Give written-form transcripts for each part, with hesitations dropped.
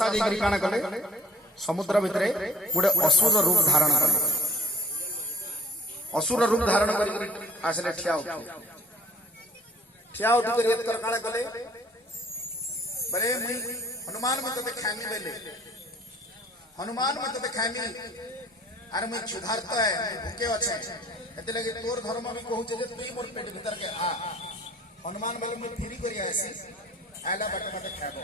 सुरसा जाई काना कले समुद्र भितरे गोटे असुर रूप धारण कले असुर रूप धारण कर आसले ठिया उठी कर एत कर काना कले बरे मुई हनुमान में तते खामी बेले हनुमान में तते खामी अरे मुई क्षुधार्त है भूखे अच्छे एते लगे तोर धर्म में कहू जे तू मोर पेट भीतर के आ हनुमान बेले मुई फिरी करी आसी आला बाटे मते खाबो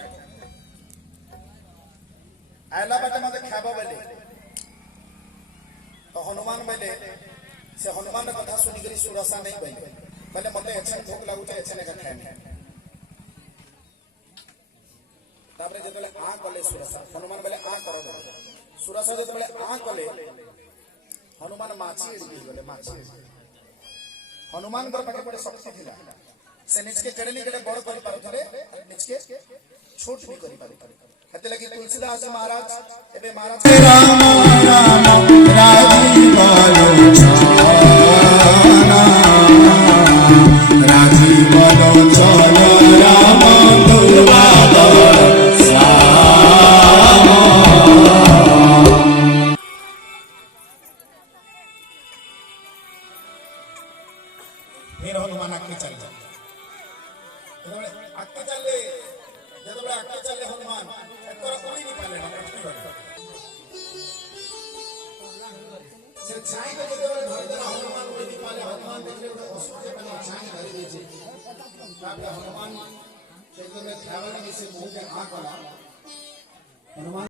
आला बाटे मते खाबो बेले तो हनुमान बेले से हनुमान कथा सुनी करी सुरसा नहीं बेले बेले मते अच्छा भूख लागु छे अच्छा ने खाए तापरे जेतले आ कले सुरसा हनुमान बेले आ करो सुरसा जेतले आ कले हनुमान माछी एडी गले माछी हनुमान कर पाटे बड़े शक्ति थिला से निचके केड़े नि केड़े बड़ करि पारुथले निचके छोट भी करि पारि हते लगी तुलसीदास महाराज एबे महाराज राम राम राजीव लोचना राजीव लोचन राम दुर्वादर श्याम फिर हनुमान आके चल आके चले जब आके चले हनुमान एकर कोई नहीं पाले से छाई के जब धर दे हनुमान कोई नहीं पाले हनुमान देखले असुर के बने छाई धरि दे छे ताकि हनुमान से में खावला में से मुंह के आ कला हनुमान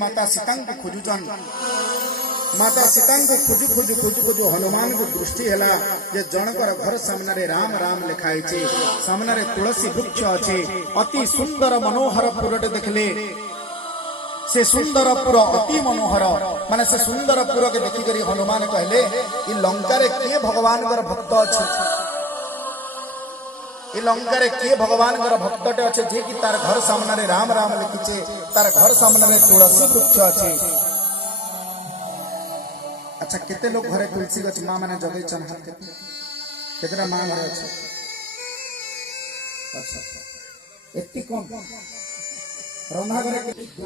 माता सीता को खोजुचन माता सीता को खोजु खोजु खोजु खोजु हनुमान को दृष्टि हैला जे जनकर घर सामने राम राम लिखाई छे सामने तुलसी वृक्ष अछि अति सुंदर मनोहर पुरटे देखले से सुंदर पुर अति मनोहर माने से सुंदर पुर के देखि करी हनुमान कहले ई लंका रे के भगवान कर भक्त अछि ई लंका रे के भगवान कर भक्तटे अछि जे कि तार घर सामने राम राम लिखिचे तार घर सामने तुलसी वृक्ष अछि अच्छा केते लोग घरे तुलसी गछ मां माने जगै छन हाथ केतरा मां घरे अछि अच्छा एत्ती कम रौना घरे